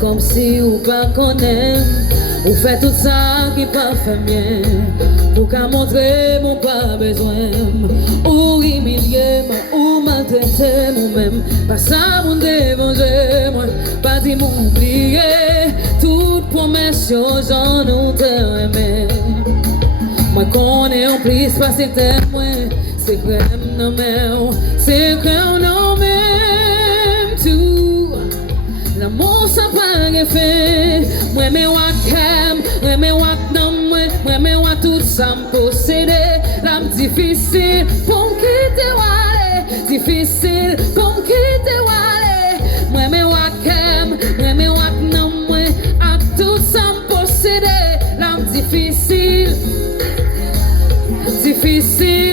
comme si ou pas connaît. Ou fait tout ça qui pas fait bien. Pour qu'à montrer mon pas besoin. Ou humilier moi, ou maltraiter moi-même. Pas ça mon dévenger moi. Pas dit m'oublier. Toute promesse chose en nous te remet. Moi connais en plus pas c'est témoin. C'est crème non même. C'est crème non même tout. L'amour ça pas fait. Moi me wakam, moi me wak non moi me wak tout ça me posséder. L'âme difficile pour quitter Wale, difficile pour quitter Wale. Moi me wakam, moi me wak non moi ak tout ça me posséder. L'âme difficile, difficile.